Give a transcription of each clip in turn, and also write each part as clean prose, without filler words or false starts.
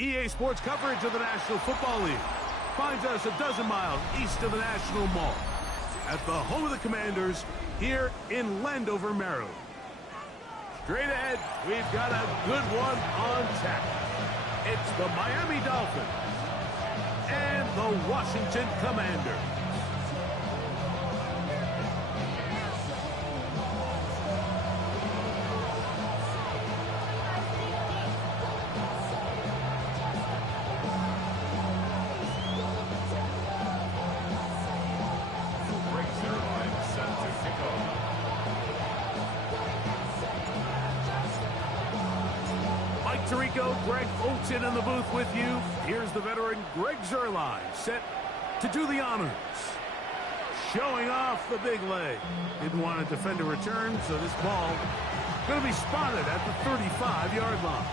EA Sports coverage of the National Football League finds us a dozen miles east of the National Mall at the home of the Commanders here in Landover, Maryland. Straight ahead, we've got a good one on tap. It's the Miami Dolphins and the Washington Commanders. Greg Olson in the booth with you. Here's the veteran Greg Zuerlein set to do the honors. Showing off the big leg. Didn't want to defend a return, so this ball going to be spotted at the 35-yard line.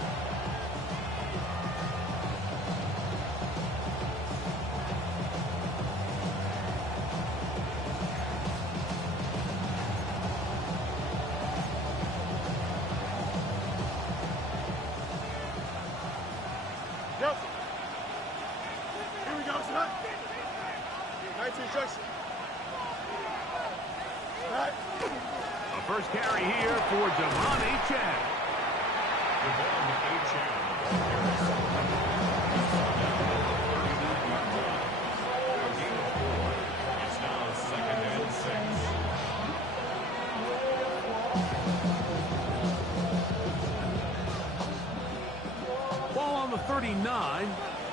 First carry here for Devon Achane. It's now 2nd and 6. Ball on the 39.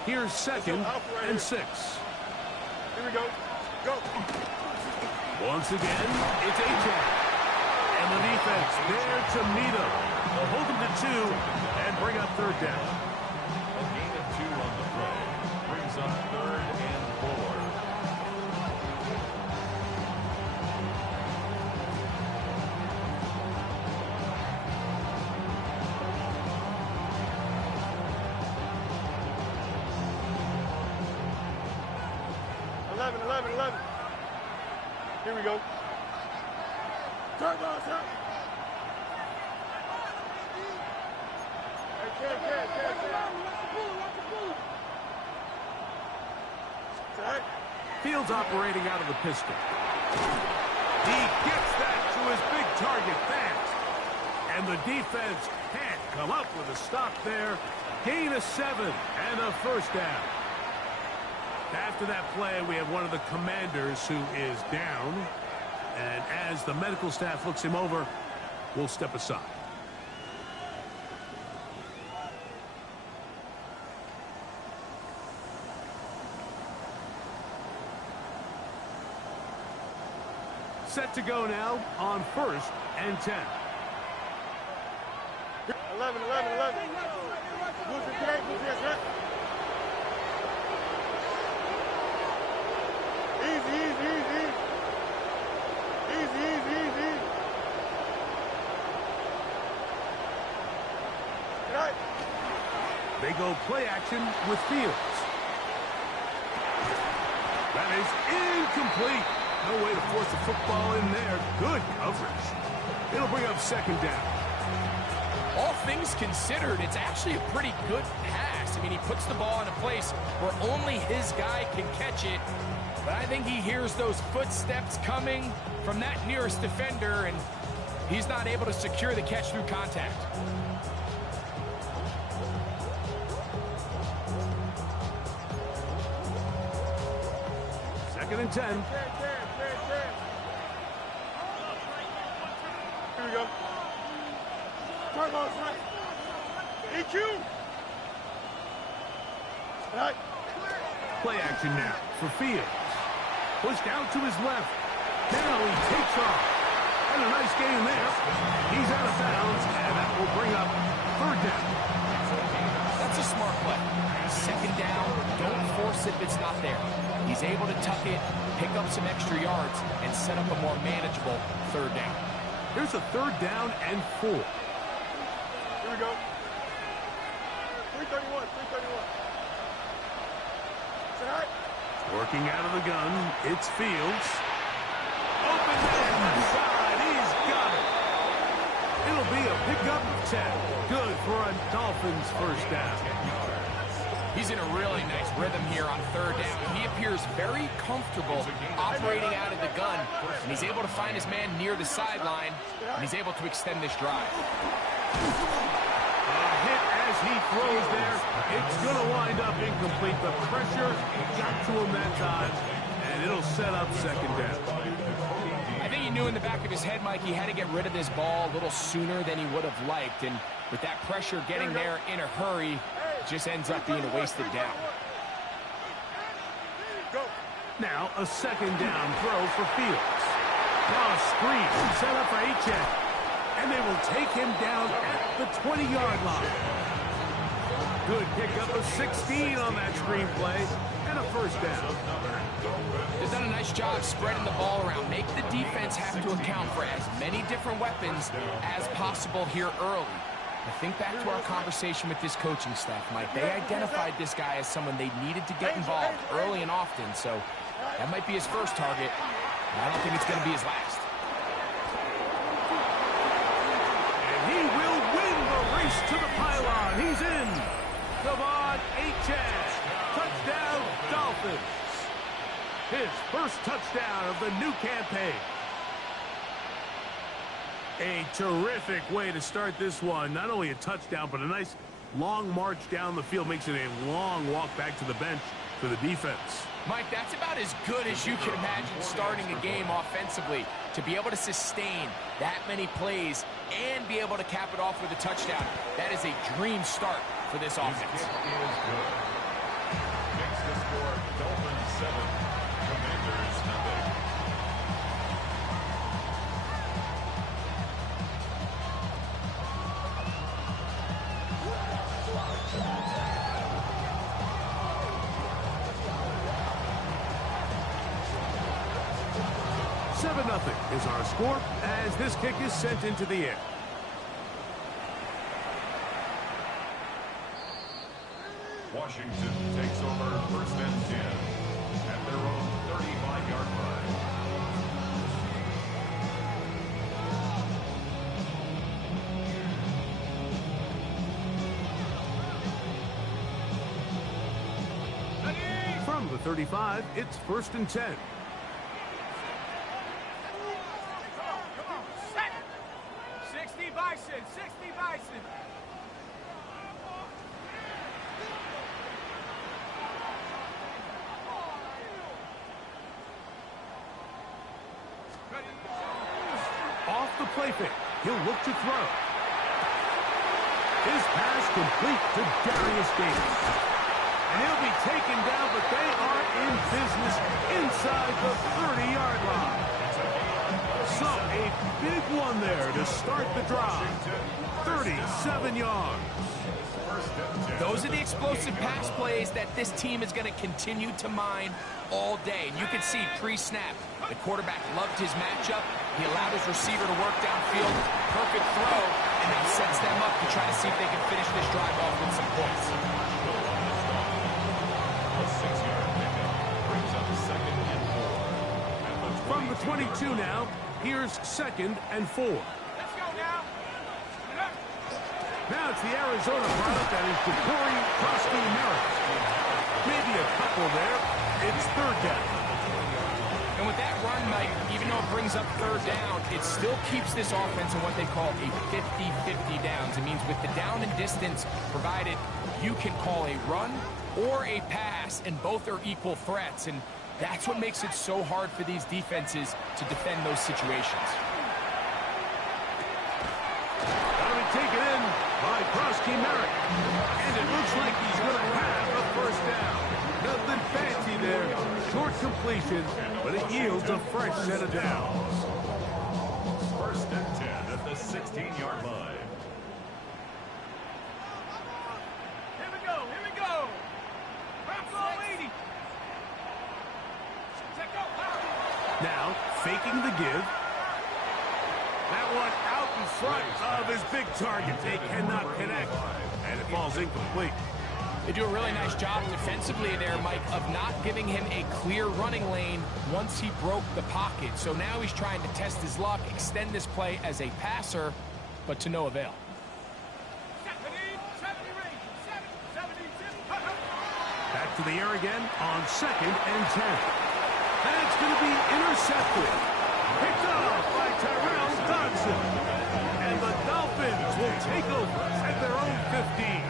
Here's 2nd and 6. Here we go. Go. Once again, it's Achane. And the defense there to meet him. They'll hold him to 2 and bring up 3rd down. A gain of 2 on the play brings up 3rd and 4. Here we go. Turn ball, sir. Fields operating out of the pistol. He gets that to his big target fast. And the defense can't come up with a stop there. Gain of 7 and a 1st down. After that play, we have one of the Commanders who is down. And as the medical staff looks him over, we'll step aside. Set to go now on 1st and 10. 11. Move the gate, right? Easy. Right. They go play action with Fields. That is incomplete. No way to force the football in there. Good coverage. It'll bring up 2nd down. All things considered, it's actually a pretty good pass. I mean, he puts the ball in a place where only his guy can catch it. But I think he hears those footsteps coming from that nearest defender, and he's not able to secure the catch through contact. Second and 10. Here we go. Turn ball, right. EQ. Right. Play action now for Fields. Pushed out to his left. Now he takes off. And a nice gain there. He's out of bounds, and that will bring up 3rd down. That's a smart play. 2nd down, don't force it if it's not there. He's able to tuck it, pick up some extra yards, and set up a more manageable 3rd down. Here's a 3rd down and 4. Here we go. 331. Tonight. Working out of the gun, it's Fields. Open man inside, he's got it. It'll be a pickup of 10. Good for a Dolphins 1st down. He's in a really nice rhythm here on third down. He appears very comfortable operating out of the gun, and he's able to find his man near the sideline, and he's able to extend this drive. Hit as he throws there. It's going to wind up incomplete. The pressure got to him that time, and it'll set up second down. I think he knew in the back of his head, Mike, he had to get rid of this ball a little sooner than he would have liked, and with that pressure getting there in a hurry, it just ends up being a wasted down. Now a second down throw for Fields. Now a screen set up for H.N. And they will take him down at the 20-yard line. Good pickup of 16 on that screen play and a first down. They've done a nice job spreading the ball around. Make the defense have to account for as many different weapons as possible here early. I think back to our conversation with this coaching staff, Mike. They identified this guy as someone they needed to get involved early and often, so that might be his first target. I don't think it's going to be his last. He will win the race to the pylon. He's in. Devon Achane. Touchdown, Dolphins. His first touchdown of the new campaign. A terrific way to start this one. Not only a touchdown, but a nice long march down the field. Makes it a long walk back to the bench for the defense. Mike, that's about as good as you can imagine starting a game offensively. To be able to sustain that many plays and be able to cap it off with a touchdown, that is a dream start for this offense. Is good. Makes the score Dolphins 7, Commanders nothing. Nothing is our score as this kick is sent into the air. Washington takes over first and 10 at their own 35-yard line. From the 35, it's first and 10. 60 Bison. Off the play fake. He'll look to throw. His pass complete to Darius Davis. And he'll be taken down, but they are in business inside the 30-yard line. So a big one there to start the drive. 37 yards. Those are the explosive pass plays that this team is going to continue to mine all day. And you can see pre-snap, the quarterback loved his matchup. He allowed his receiver to work downfield. Perfect throw, and now sets them up to try to see if they can finish this drive off with some points. A 6-yard pickup brings up second and 4. From the 22 now, here's second and 4. Let's go now. Now it's the Arizona product that is Corey Merritt. Maybe a couple there. It's third down. And with that run, Mike, even though it brings up third down, it still keeps this offense in what they call a 50-50 downs. It means with the down and distance provided, you can call a run or a pass, and both are equal threats. And that's what makes it so hard for these defenses to defend those situations. That'll be taken in by Merritt. And it looks like he's going to have a first down. Nothing fancy there. Short completion, but it yields a fresh set of downs. First and 10 at the 16-yard line. Here we go. Bravo 80. Now, faking the give. That one out in front of his big target. They cannot connect, and it falls incomplete. They do a really nice job defensively there, Mike, of not giving him a clear running lane once he broke the pocket. So now he's trying to test his luck, extend this play as a passer, but to no avail. Back to the air again on 2nd and 10. And it's going to be intercepted. Picked off by Tyrell Dodson. And the Dolphins will take over at their own 15.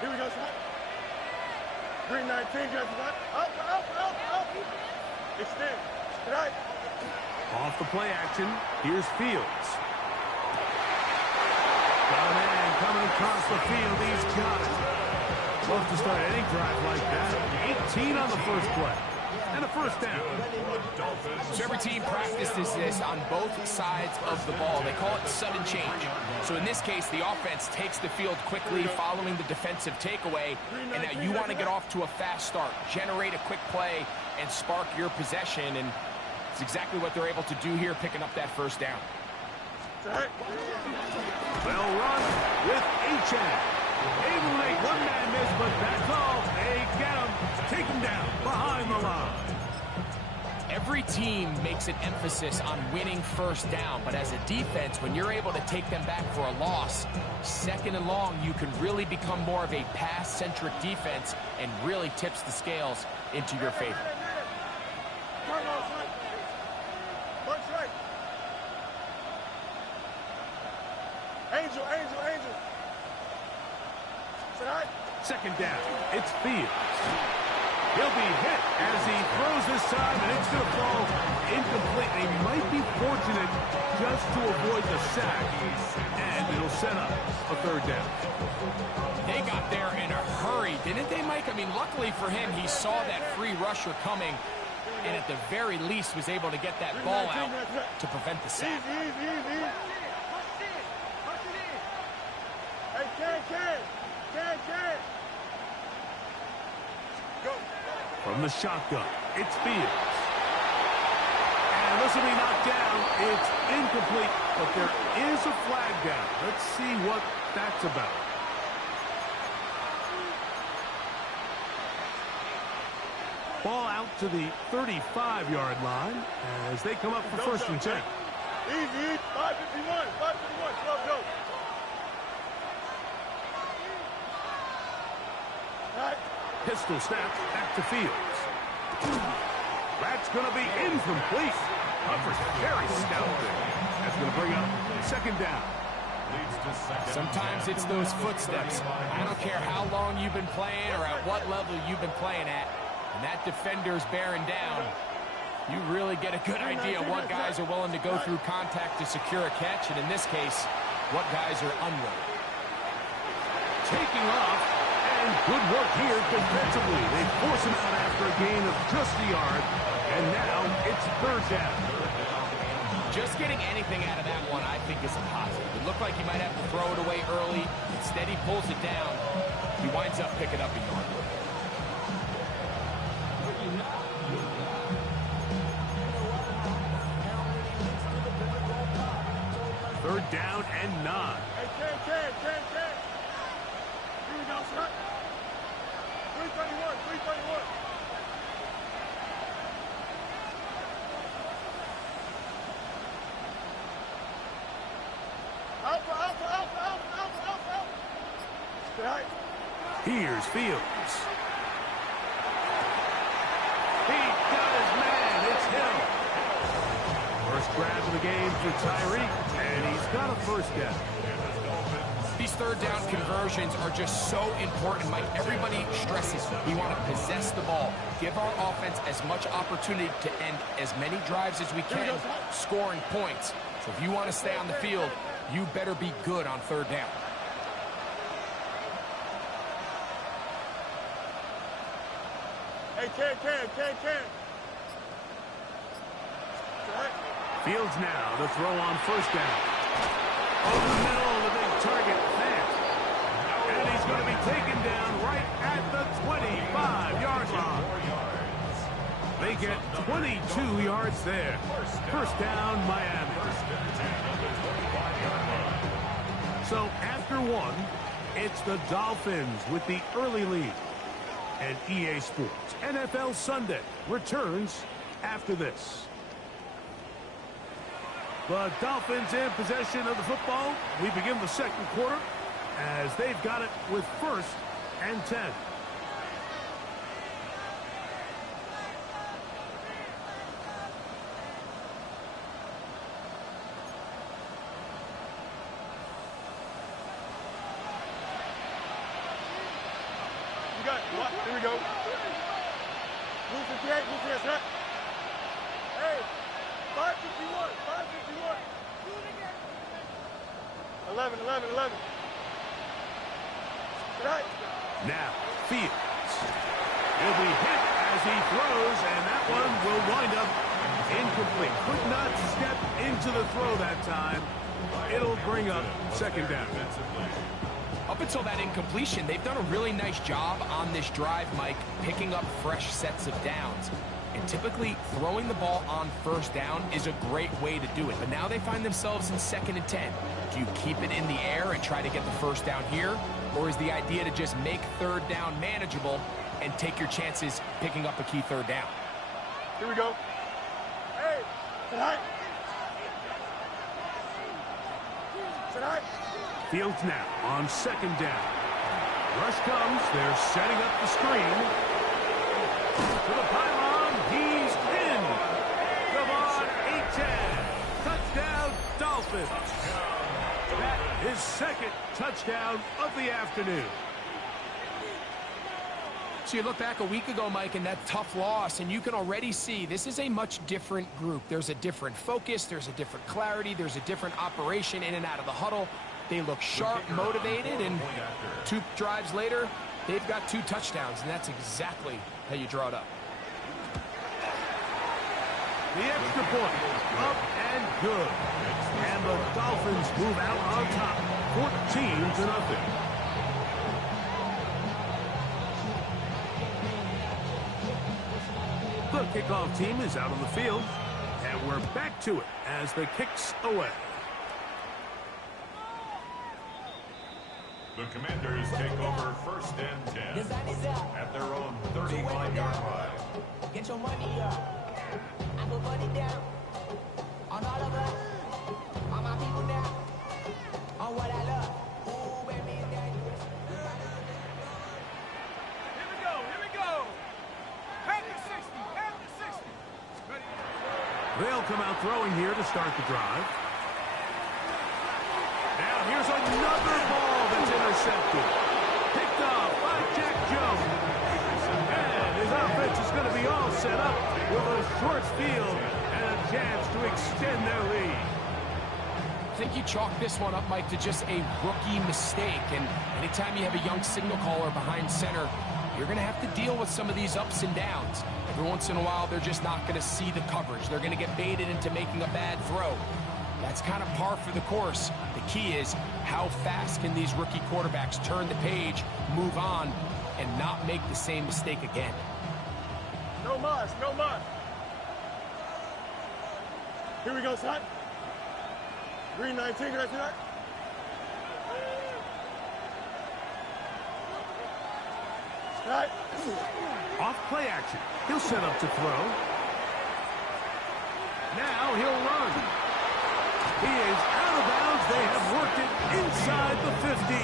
Here we go, son. Green 19, guys. Up. Extend. Right. Off the play action, here's Fields. Got a man coming across the field. He's got it. Love to start any drive like that. 18 on the first play. And a first down. So every team practices this on both sides of the ball. They call it sudden change. So in this case, the offense takes the field quickly following the defensive takeaway. And now you want to get off to a fast start, generate a quick play, and spark your possession. And it's exactly what they're able to do here, picking up that first down. Well run with H.N. Able to make one man miss, but that's all. They get him. Take him down behind the line. Every team makes an emphasis on winning first down, but as a defense, when you're able to take them back for a loss, 2nd and long, you can really become more of a pass-centric defense and really tips the scales into your favor. Angel. 2nd down. It's Fields. He'll be hit as he throws this time, and it's going to fall incomplete. He might be fortunate just to avoid the sack, and it'll set up a 3rd down. They got there in a hurry, didn't they, Mike? I mean, luckily for him, he saw that free rusher coming, and at the very least was able to get that ball out to prevent the sack. Easy. Hey, Ken. Go. From the shotgun, it's Fields. And this will be knocked down. It's incomplete, but there is a flag down. Let's see what that's about. Ball out to the 35-yard line as they come up for 1st and 10. Easy. 551. 12, go. Right. Pistol snap back to Fields. That's going to be incomplete. Coverage very stout there. That's going to bring up 2nd down. Sometimes it's those footsteps. I don't care how long you've been playing or at what level you've been playing at. And that defender's bearing down. You really get a good idea what guys are willing to go through contact to secure a catch. And in this case, what guys are unwilling. Taking off. And good work here defensively. They force him out after a gain of just a yard. And now it's 3rd down. Just getting anything out of that one, I think, is a positive. It looked like he might have to throw it away early. Instead, he pulls it down. He winds up picking up a yard. 3rd down and 9. Hey, Ken. Here we go, son. 331. Alpha. Right. Here's Fields. He got his man. It's Hill. First grab of the game for Tyreek, and he's got a 1st down. These 3rd down conversions are just so important, Mike. Everybody stresses we want to possess the ball, give our offense as much opportunity to end as many drives as we can, scoring points. So if you want to stay on the field, you better be good on 3rd down. Hey, Ken. Fields now to throw on 1st down. Over the middle, the big target, fast. And he's going to be taken down right at the 25-yard line. They get 22 yards there. 1st down, Miami. So after 1, It's the Dolphins with the early lead. And EA Sports NFL Sunday returns after this. The Dolphins in possession of the football. We begin the second quarter as they've got it with 1st and 10. Here we go. Move 58, move 58, right? Hey, 551, 551. 11. Right. Now, Fields. He'll be hit as he throws, and that one will wind up incomplete. Could not step into the throw that time. It'll bring up 2nd down. Up until that incompletion, they've done a really nice job on this drive, Mike, picking up fresh sets of downs. And typically, throwing the ball on 1st down is a great way to do it. But now they find themselves in 2nd and 10. Do you keep it in the air and try to get the 1st down here? Or is the idea to just make 3rd down manageable and take your chances picking up a key 3rd down? Here we go. Hey, tonight. Fields now on 2nd down. Rush comes. They're setting up the screen. To the pylon. He's in. Come on, 8-10. Touchdown, Dolphins. That is 2nd touchdown of the afternoon. So you look back a week ago, Mike, and that tough loss, and you can already see this is a much different group. There's a different focus. There's a different clarity. There's a different operation in and out of the huddle. They look sharp, motivated, and 2 drives later, they've got 2 touchdowns, and that's exactly how you draw it up. The extra point, up and good. And the Dolphins move out on top, 14-0. The kickoff team is out on the field, and we're back to it as the kick's away. The Commanders take over 1st and 10 at their own 35-yard line. Get your money up. I put money down on all of us, on my people now, on what I love. Ooh, baby, it's dangerous. Here we go. After 60. Ready? They'll come out throwing here to start the drive. Now here's another ball that's intercepted. Picked off by Jack Jones. And his offense is going to be all set up with a short field and a chance to extend their lead. I think you chalk this one up, Mike, to just a rookie mistake. And anytime you have a young signal caller behind center, you're going to have to deal with some of these ups and downs. Every once in a while, they're just not going to see the coverage. They're going to get baited into making a bad throw. That's kind of par for the course. The key is how fast can these rookie quarterbacks turn the page, move on, and not make the same mistake again. No mas. Here we go, son. Green 19, can I see that? Right. Off play action. He'll set up to throw. Now he'll run. He is out of bounds. They have worked it inside the 50.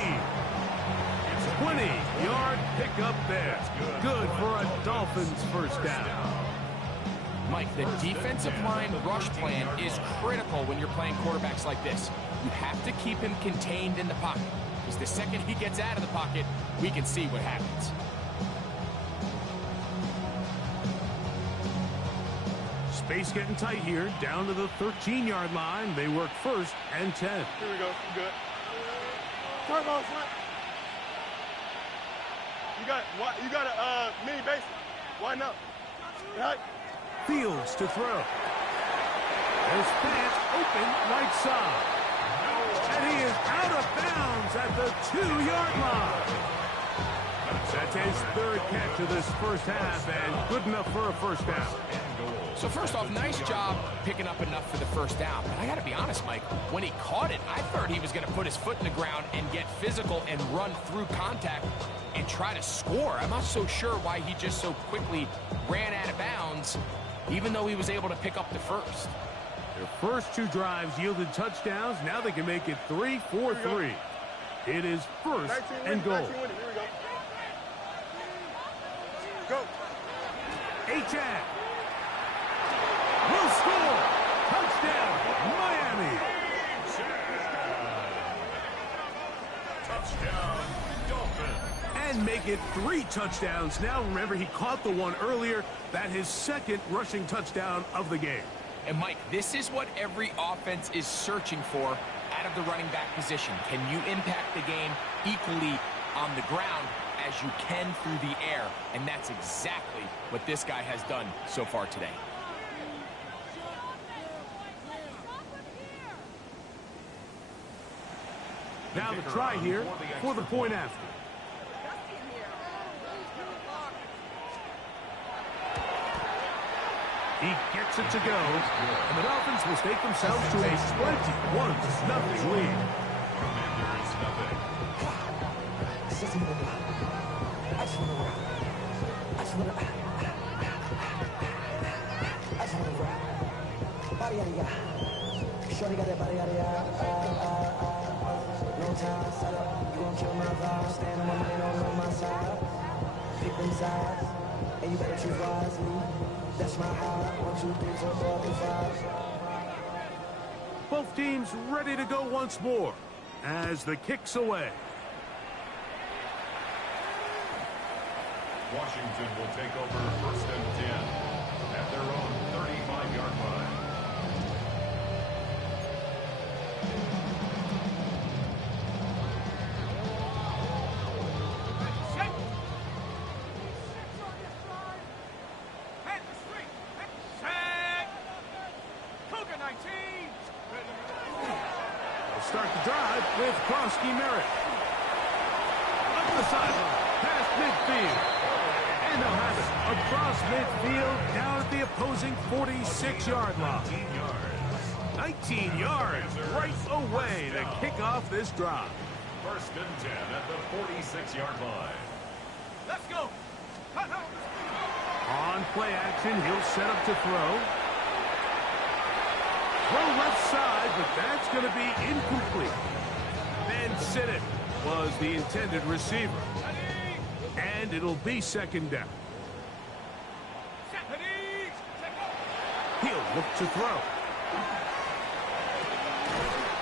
20-yard pickup there. Good for a Dolphins 1st down. Mike, the defensive line rush plan is critical when you're playing quarterbacks like this. You have to keep him contained in the pocket, because the second he gets out of the pocket, we can see what happens. Space getting tight here, down to the 13-yard line. They work 1st and 10. Here we go. Good. Turn ball, son. You got a mini base. Why not? Right. Fields to throw. There's Fant open right side. And he is out of bounds at the 2-yard line. That's his 3rd catch of this 1st half, and good enough for a 1st down. goal. So first off, nice job picking up enough for the first down. But I got to be honest, Mike, when he caught it, I thought he was going to put his foot in the ground and get physical and run through contact and try to score. I'm not so sure why he just so quickly ran out of bounds, even though he was able to pick up the first. Their first two drives yielded touchdowns. Now they can make it 3-4-3. It is first and goal. Here we go. Go. H-Jack will score. Touchdown, Miami. Touchdown, Dolphins. And make it 3 touchdowns. Now, remember, he caught the one earlier. That his second rushing touchdown of the game. And, Mike, this is what every offense is searching for out of the running back position. Can you impact the game equally on the ground as you can through the air? And that's exactly what this guy has done so far today. Now the try here for the point after. He gets it to go, and the Dolphins will stake themselves to a 21-0 lead. Commanders nothing. Shorty got that body, no time, set up, you gon' kill my vibe. Stand on my money, don't on my side. Pick them sides, and you better choose wisely. That's my high. 1, 2, 3, 4, 5. Both teams ready to go once more as the kick's away. Washington will take over first and 10 at their own 35-yard line. Start the drive with Krosky Merritt. Up the sideline, past midfield. And they'll have it across midfield down at the opposing 46-yard line. 19 yards right away to kick off this drive. First and 10 at the 46-yard line. Let's go. On play action, he'll set up to throw. Throw left side, but that's going to be incomplete. Ben Sinnott was the intended receiver. And it'll be second down. He'll look to throw.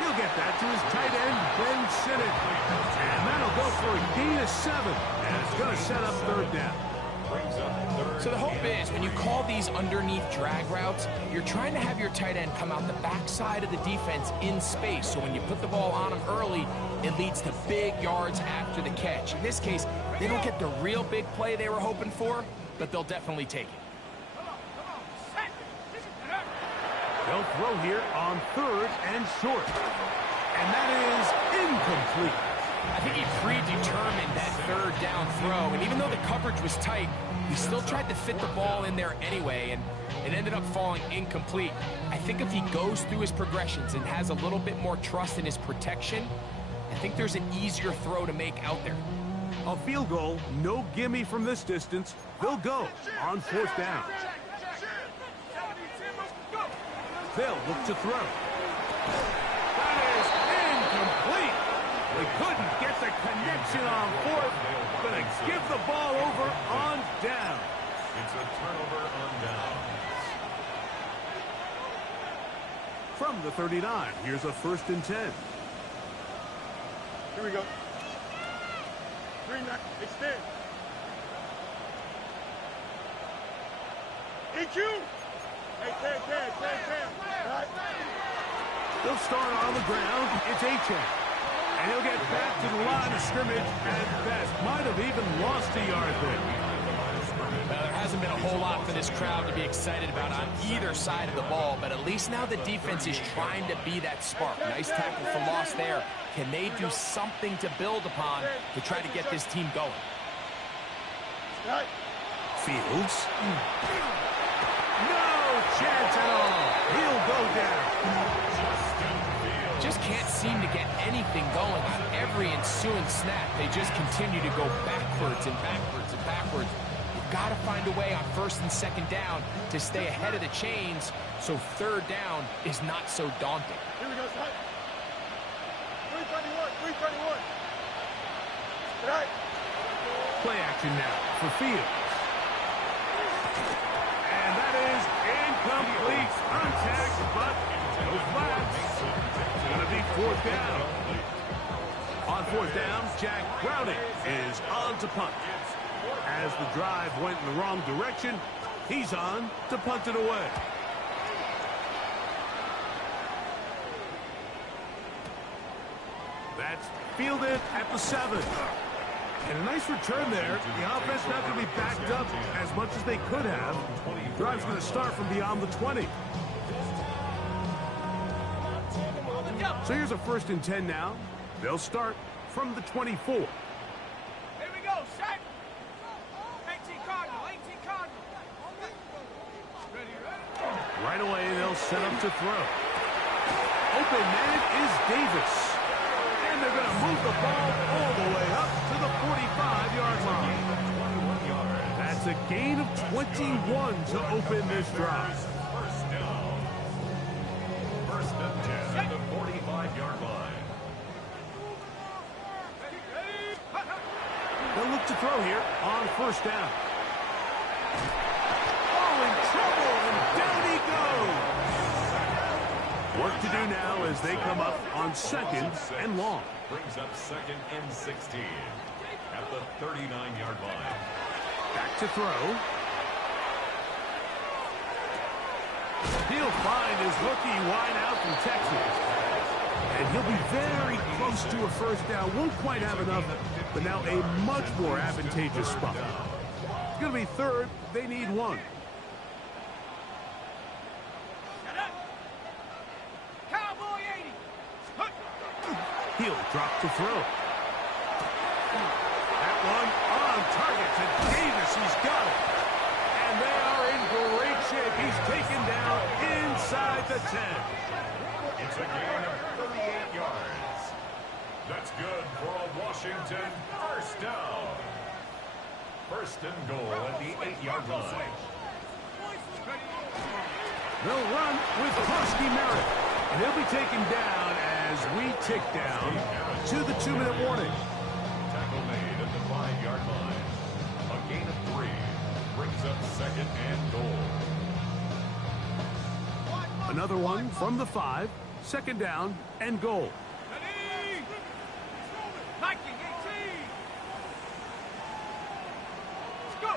He'll get that to his tight end, Ben Sinnott. And that'll go for a gain of 7. And it's going to set up third down. So the hope is when you call these underneath drag routes, you're trying to have your tight end come out the backside of the defense in space. So when you put the ball on him early, it leads to big yards after the catch. In this case, they don't get the real big play they were hoping for, but they'll definitely take it. They'll throw here on third and short. And that is incomplete. I think he predetermined that third down throw, and even though the coverage was tight, he still tried to fit the ball in there anyway, and it ended up falling incomplete. I think if he goes through his progressions and has a little bit more trust in his protection, I think there's an easier throw to make out there. A field goal, no gimme from this distance. They'll go on fourth down. They'll look to throw. That is incomplete. They couldn't get the connection on fourth. Gonna give the ball over on down. It's a turnover on downs. From the 39, here's a first and 10. Here we go. 3, extend. EQ. Hey, 10. Right. They'll start on the ground. It's H-Jack. And he'll get back to the line of scrimmage at best. Might have even lost a yard there. There hasn't been a whole lot for this crowd to be excited about on either side of the ball, but at least now the defense is trying to be that spark. Nice tackle for loss there. Can they do something to build upon to try to get this team going? Fields. No chance at all. He'll go down. Just can't seem to get anything going on every ensuing snap. They just continue to go backwards and backwards and backwards. You've got to find a way on first and second down to stay ahead of the chains so third down is not so daunting. Here we go, son. 321, 321. Good night. Play action now for Fields. And that is incomplete. Contact, but no flags. It's going to be fourth down. On fourth down, Jack Browning is on to punt. As the drive went in the wrong direction, he's on to punt it away. That's fielded at the 7. And a nice return there. The offense not going to be backed up as much as they could have. Drive's going to start from beyond the 20. So here's a 1st and 10 now. They'll start from the 24. Here we go, set. 18 Cardinal, 18 Cardinal. Ready. Right away, they'll set up to throw. Open man is Davis. And they're going to move the ball all the way up to the 45-yard line. That's a gain of 21 to open this drive. First down. First and 10 at the 45-yard line. They'll look to throw here on first down. Oh, in trouble, and down he goes. Work to do now as they come up on second and long. Brings up second and 16 at the 39-yard line. Back to throw. He'll find his rookie wide out from Texas. And he'll be very close to a first down. Won't quite have enough, but now a much more advantageous spot. It's going to be third. They need one. Cowboy 80. He'll drop to throw. That one on target to Davis. He's got it. And they are in great shape. He's taken down inside the 10. It's a gain of 38 yards. That's good for a Washington first down. First and goal at the 8-yard line. They'll run with Koski Merritt. And he'll be taken down as we tick down to the 2-minute warning. Tackle made at the 5-yard line. A gain of 3 brings up second and goal. Another one from the 5. Second down and goal. Ready. Nike 18. Let's go.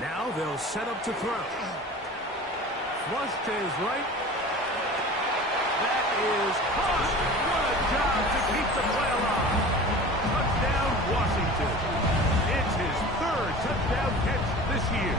Now they'll set up to throw. Flush to his right. That is caught. What a job to keep the play alive. Touchdown, Washington. It's his 3rd touchdown catch this year.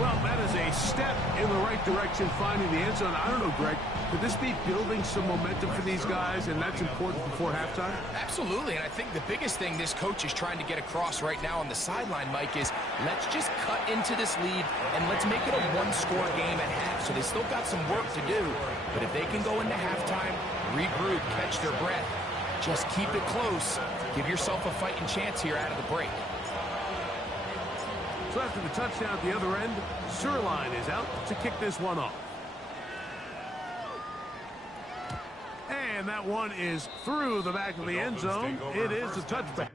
Well, that is a step in the right direction, finding the end zone. I don't know, Greg, could this be building some momentum for these guys, and that's important before halftime? Absolutely, and I think the biggest thing this coach is trying to get across right now on the sideline, Mike, is let's just cut into this lead and let's make it a one-score game at half. So they still got some work to do, but if they can go into halftime, regroup, catch their breath, just keep it close, give yourself a fighting chance here out of the break. So after the touchdown at the other end, Sirline is out to kick this one off. And that one is through the back of the end zone. It is a touchback.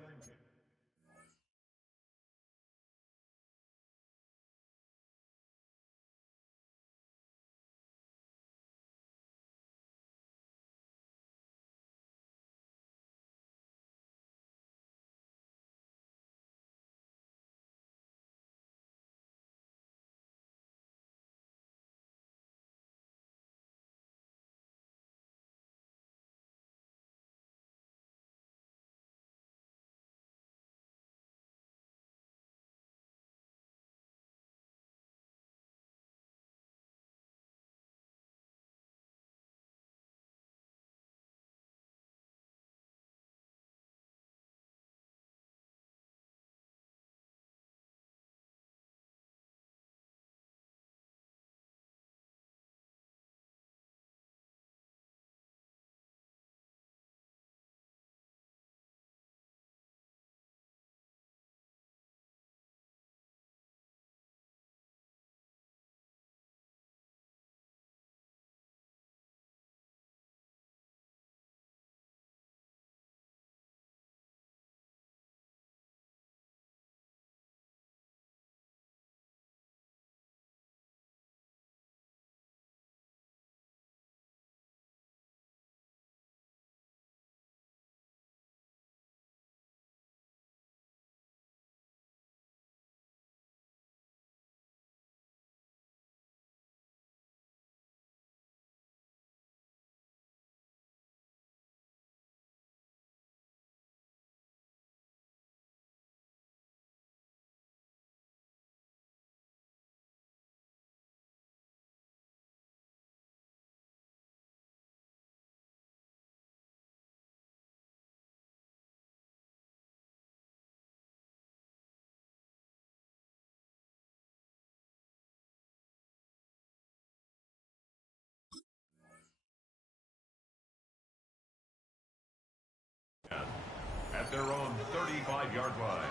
their own 35-yard line.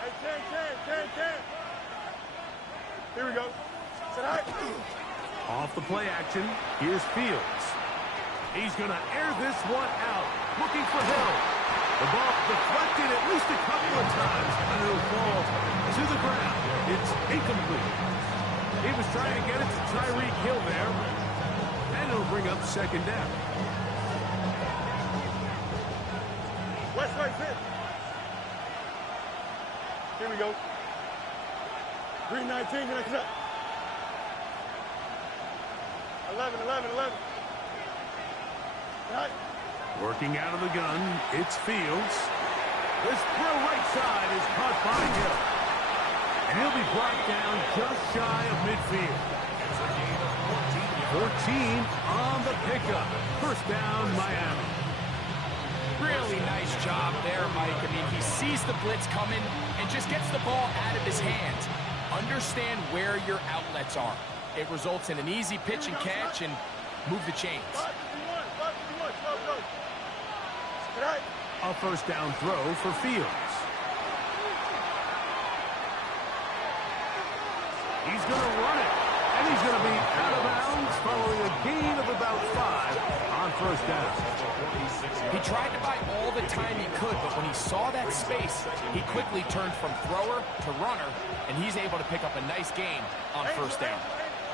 Hey, 10. Here we go. Off the play action, here's Fields. He's going to air this one out, looking for Hill. The ball deflected at least a couple of times, and it'll fall to the ground. It's incomplete. He was trying to get it to Tyreek Hill there, and it'll bring up second down. West right fit. Here we go. 319, connect it up. 11. Right. Working out of the gun, it's Fields. This throw right side is caught by Hill. And he'll be brought down just shy of midfield. 14 on the pickup. First down, Miami. Really nice job there, Mike. I mean, he sees the blitz coming and just gets the ball out of his hands. Understand where your outlets are. It results in an easy pitch and catch and move the chains. 551, slow. A first down throw for Fields. He's going to run it, and he's going to be out of bounds following a gain of about 5 on first down. He tried to buy all the time he could, but when he saw that space, he quickly turned from thrower to runner, and he's able to pick up a nice gain on first down.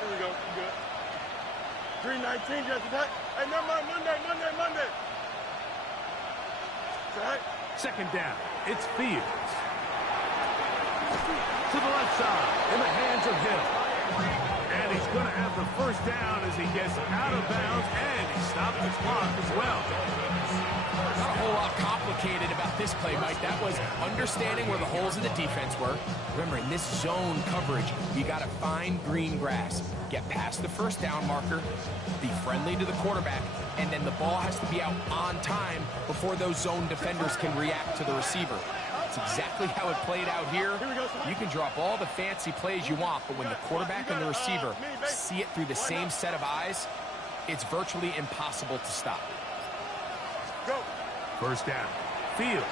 Here we go. Good. 319, just attack. Hey, never mind. Monday. Right. Second down, it's Fields. To the left side, in the hands of Hill. And he's going to have the first down as he gets out of bounds, and he stopped his clock as well. Not a whole lot complicated about this play, Mike. That was understanding where the holes in the defense were. Remember, in this zone coverage, you got to find green grass, get past the first down marker, be friendly to the quarterback, and then the ball has to be out on time before those zone defenders can react to the receiver. It's exactly how it played out here. You can drop all the fancy plays you want, but when the quarterback and the receiver see it through the same set of eyes, it's virtually impossible to stop. Go. First down, Fields.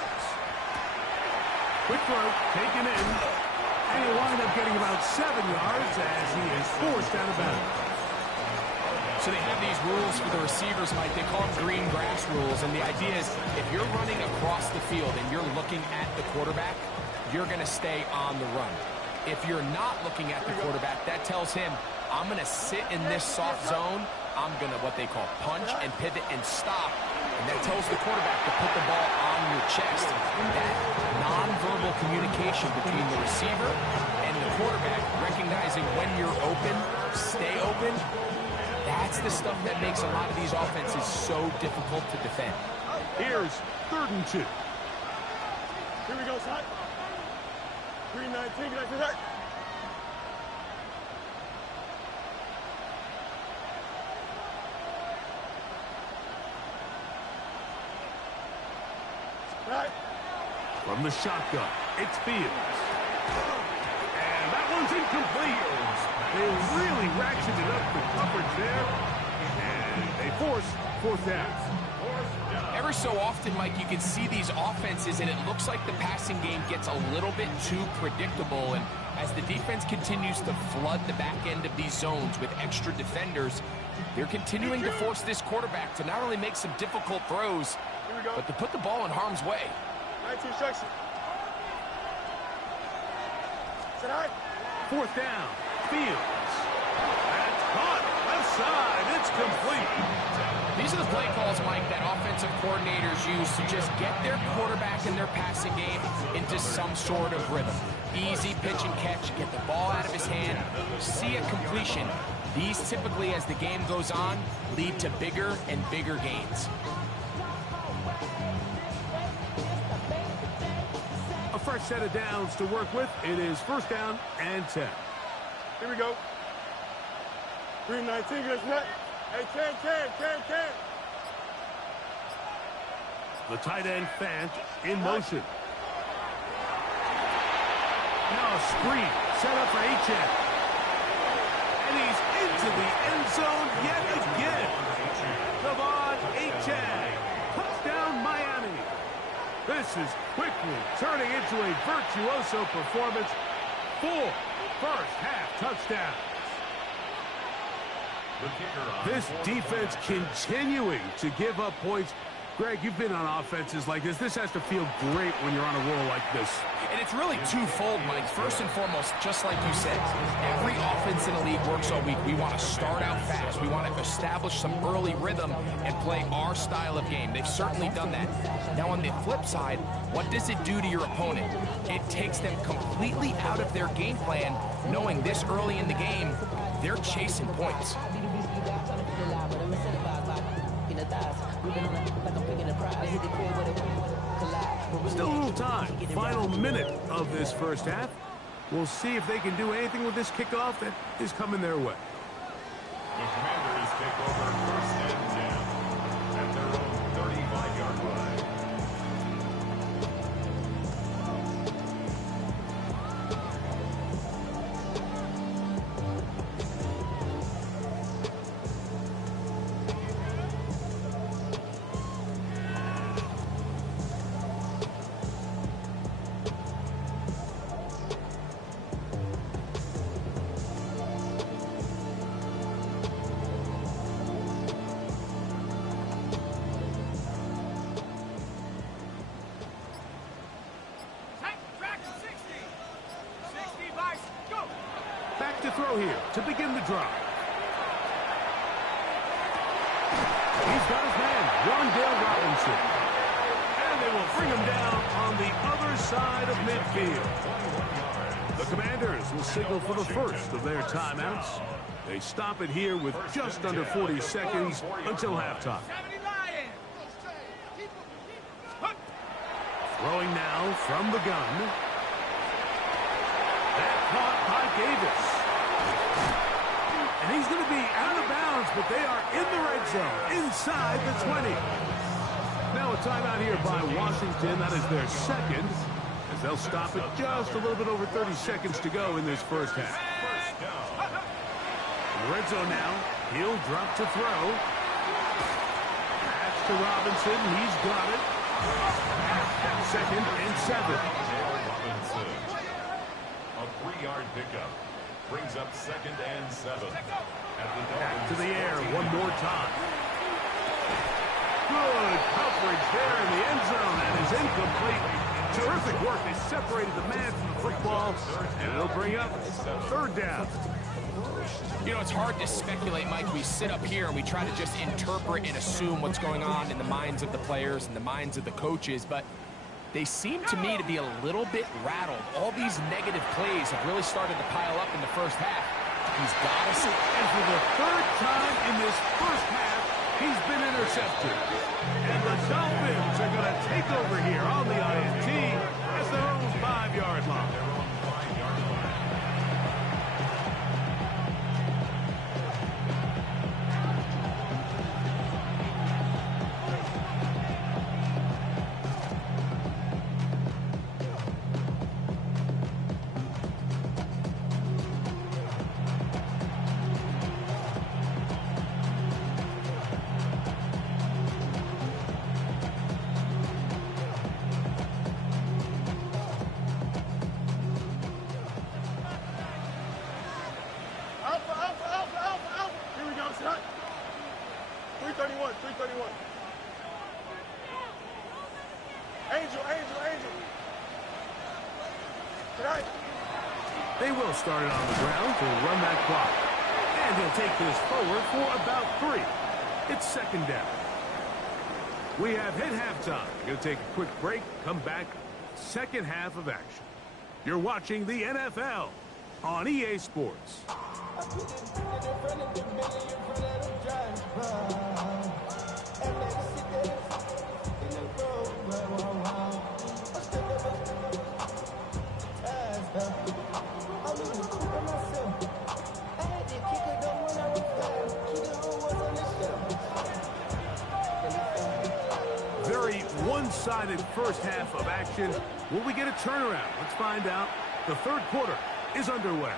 Quick throw, taken in, and he'll wind up getting about 7 yards as he is forced out of bounds. So they have these rules for the receivers, Mike. They call them green grass rules, and the idea is if you're running across the field and you're looking at the quarterback, you're going to stay on the run. If you're not looking at the quarterback, that tells him, I'm going to sit in this soft zone. I'm going to what they call punch and pivot and stop. And that tells the quarterback to put the ball on your chest. That nonverbal communication between the receiver and the quarterback, recognizing when you're open, stay open, that's the stuff that makes a lot of these offenses so difficult to defend. Here's 3rd and 2. Here we go, son. 319, connect it up. Right. From the shotgun, it's Fields. And that one's incomplete. They really ratcheted up the coverage there, and they force 4th down. Every so often, Mike, you can see these offenses, and it looks like the passing game gets a little bit too predictable. And as the defense continues to flood the back end of these zones with extra defenders, they're continuing to force this quarterback to not only make some difficult throws, but to put the ball in harm's way. 19 instruction. Sit high. 4th down, Fields. That's caught. Left side. It's complete. These are the play calls, Mike, that offensive coordinators use to just get their quarterback and their passing game into some sort of rhythm. Easy pitch and catch, get the ball out of his hand, see a completion. These typically, as the game goes on, lead to bigger and bigger gains. A fresh set of downs to work with. It is 1st down and 10. Here we go. 319, good snap. Hey, 10. The tight end Fant in motion. Now a screen set up for HN. And And he's into the end zone yet again. Devon Achane. Touchdown, Miami. This is quickly turning into a virtuoso performance. 4 first-half touchdowns. This defense continuing to give up points. Greg, you've been on offenses like this. This has to feel great when you're on a roll like this. And it's really twofold, Mike. First and foremost, just like you said, every offense in the league works all week. We want to start out fast. We want to establish some early rhythm and play our style of game. They've certainly done that. Now, on the flip side, what does it do to your opponent? It takes them completely out of their game plan, knowing this early in the game, they're chasing points. Still a little time. Final minute of this first half. We'll see if they can do anything with this kickoff that is coming their way. The Commanders take over first and 10 at their own 35-yard line. Back to throw here to begin the drive. He's got his man, Wandale Robinson. And they will bring him down on the other side of midfield. The Commanders will signal for the first of their timeouts. They stop it here with just under 40 seconds until halftime. Throwing now from the gun. That caught by Davis. And he's going to be out of bounds, but they are in the red zone, inside the 20. Now a timeout here by Washington. That is their second, as they'll stop it just a little bit over 30 seconds to go in this first half. In the red zone now. He'll drop to throw. Pass to Robinson. He's got it. Second and 7. Robinson. A 3-yard pickup. Brings up second and 7. Back to the air one more time. Good coverage there in the end zone. That is incomplete. Terrific work. They separated the man from the football, and it'll bring up third down. You know, it's hard to speculate, Mike. We sit up here and we try to just interpret and assume what's going on in the minds of the players and the minds of the coaches, but they seem to me to be a little bit rattled. All these negative plays have really started to pile up in the first half. He's got us. And for the third time in this first half, he's been intercepted. And the Dolphins are going to take over here on the INT as their own 5-yard line. Here we go, son. 331, 331. Angel. Tonight. They will start it on the ground to run that clock. And he'll take this forward for about 3. It's second down. We have hit halftime. Going to take a quick break, come back, second half of action. You're watching the NFL on EA Sports. Very one-sided first half of action. Will we get a turnaround? Let's find out. The third quarter is underway.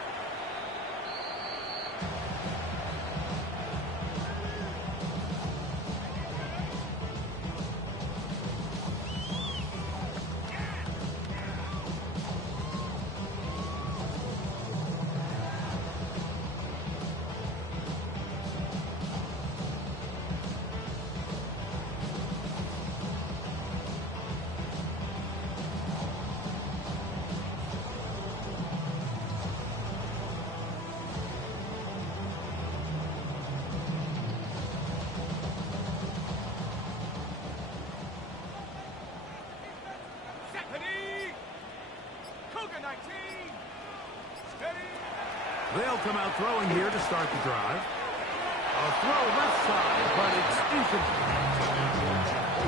They'll come out throwing here to start the drive. A throw left side, but it's incomplete.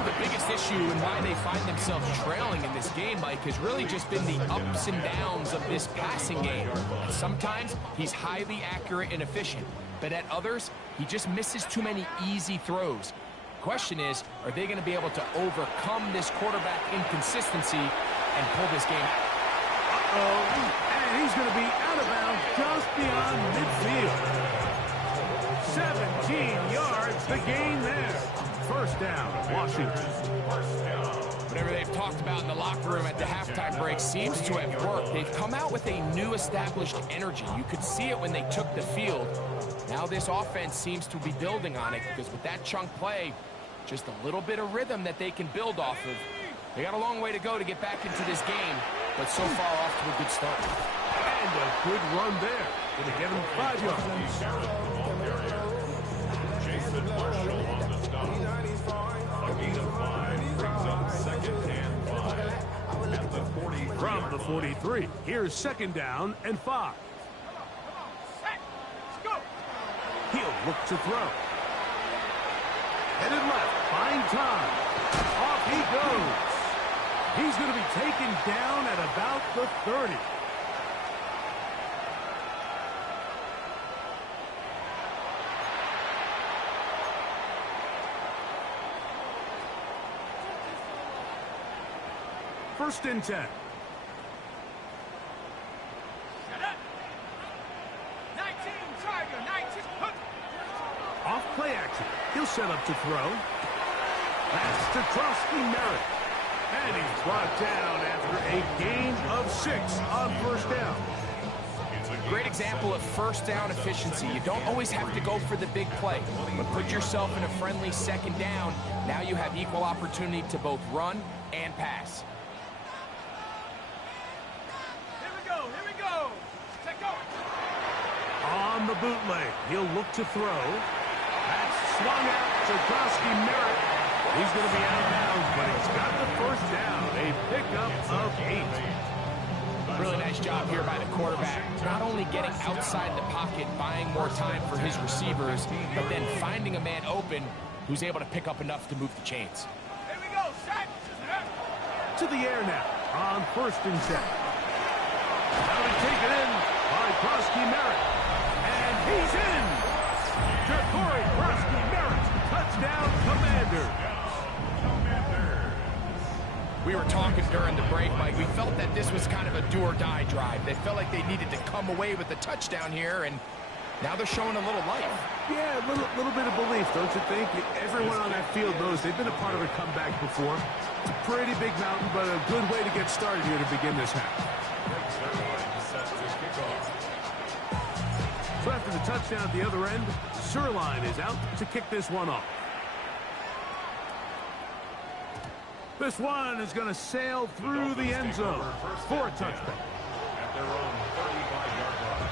The biggest issue and why they find themselves trailing in this game, Mike, has really just been the ups and downs of this passing game. And sometimes he's highly accurate and efficient, but at others, he just misses too many easy throws. Question is, are they going to be able to overcome this quarterback inconsistency and pull this game out? And he's going to be out of bounds just beyond midfield. 17 yards, the gain there. First down, Washington. Whatever they've talked about in the locker room at the halftime break seems to have worked. They've come out with a new established energy. You could see it when they took the field. Now this offense seems to be building on it because with that chunk play, just a little bit of rhythm that they can build off of. They got a long way to go to get back into this game, but so far off to a good start. And a good run there. Going to get him 5 yards. Jason Marshall on the stop. A gain of 5 brings up second and 5 at the 43. From the 43, here's second down and 5. He'll look to throw. Headed left, find time. Off he goes. He's going to be taken down at about the 30. First and 10. Off play action. He'll set up to throw. That's to Trosky Merritt. And he's brought down after a gain of 6 on first down. Great example of first down efficiency. You don't always have to go for the big play, but put yourself in a friendly second down. Now you have equal opportunity to both run and pass. Here we go. Take over. On the bootleg, he'll look to throw. That's swung out to Trosky Merritt. He's going to be out of bounds, but he's got the first down. A pickup of 8. Really nice job here by the quarterback. Not only getting outside the pocket, buying more time for his receivers, but then finding a man open who's able to pick up enough to move the chains. Here we go, set. To the air now on first and 10. Now to take it in by Trosky Merritt. And he's in. Ja'Cory Trosky Merritt. Touchdown, Commander. We were talking during the break, Mike. We felt that this was kind of a do-or-die drive. They felt like they needed to come away with a touchdown here, and now they're showing a little life. Yeah, a little bit of belief, don't you think? Everyone on that field knows they've been a part of a comeback before. It's a pretty big mountain, but a good way to get started here to begin this half. So after the touchdown at the other end, Sirline is out to kick this one off. This one is going to sail through the end zone for a touchback. At their own 35-yard line.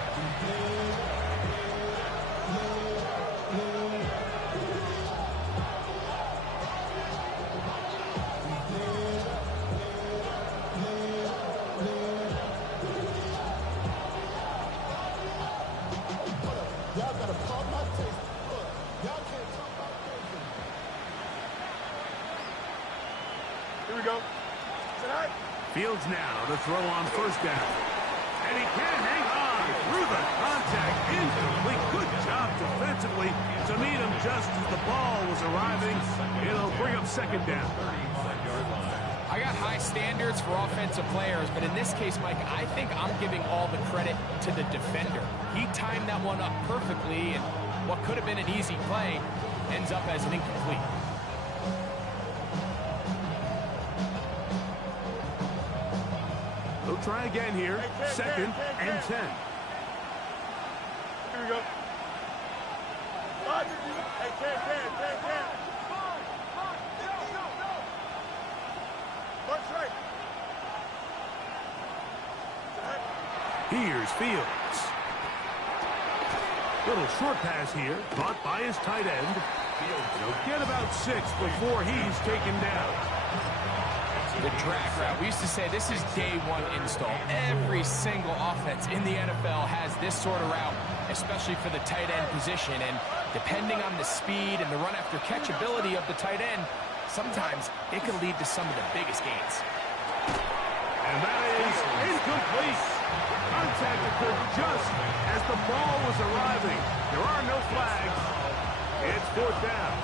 Y'all gotta call my taste. Look, y'all can't talk about crazy. Here we go. Tonight. Fields now to throw on first down. And he can hang on through the contact. Incomplete. Good job defensively to meet him just as the ball was arriving. It'll bring up second down. I got high standards for offensive players, but in this case, Mike, I think I'm giving all the credit to the defender. He timed that one up perfectly, and what could have been an easy play ends up as an incomplete. They'll try again here. Second and 10. Here we go. 5 50. Hey, 10. March right. Here's Fields. Little short pass here, caught by his tight end. He'll get about 6 before he's taken down. The drag route, we used to say this is day one install. Every single offense in the NFL has this sort of route, especially for the tight end position. And depending on the speed and the run after catch ability of the tight end, sometimes it can lead to some of the biggest gains. And that is incomplete. Contact occurred just as the ball was arriving. There are no flags. It's 4th down.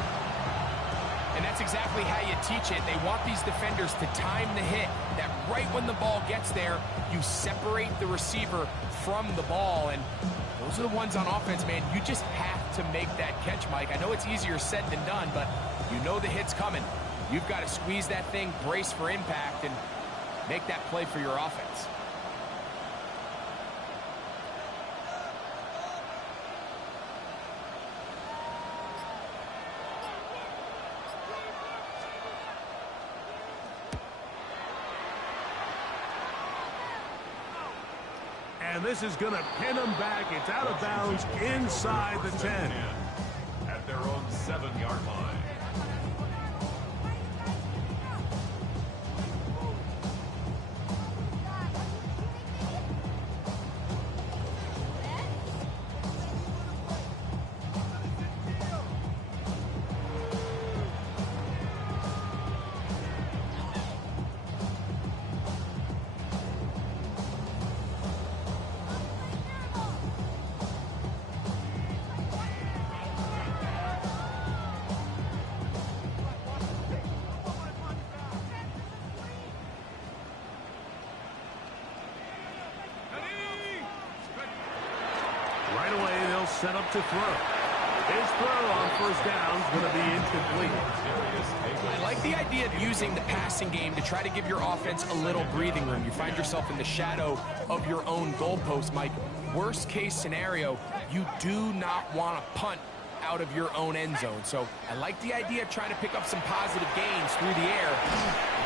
And that's exactly how you teach it. They want these defenders to time the hit, that right when the ball gets there, you separate the receiver from the ball. And those are the ones on offense, man. You just have to make that catch, Mike. I know it's easier said than done, but you know the hit's coming. You've got to squeeze that thing, brace for impact, and make that play for your offense. And this is going to pin him back. It's out of bounds inside the 10. At their own 7-yard line. Right away, they'll set up to throw. His throw on 1st down is going to be incomplete. I like the idea of using the passing game to try to give your offense a little breathing room. You find yourself in the shadow of your own goalpost, Mike. Worst case scenario, you do not want to punt out of your own end zone. So I like the idea of trying to pick up some positive gains through the air.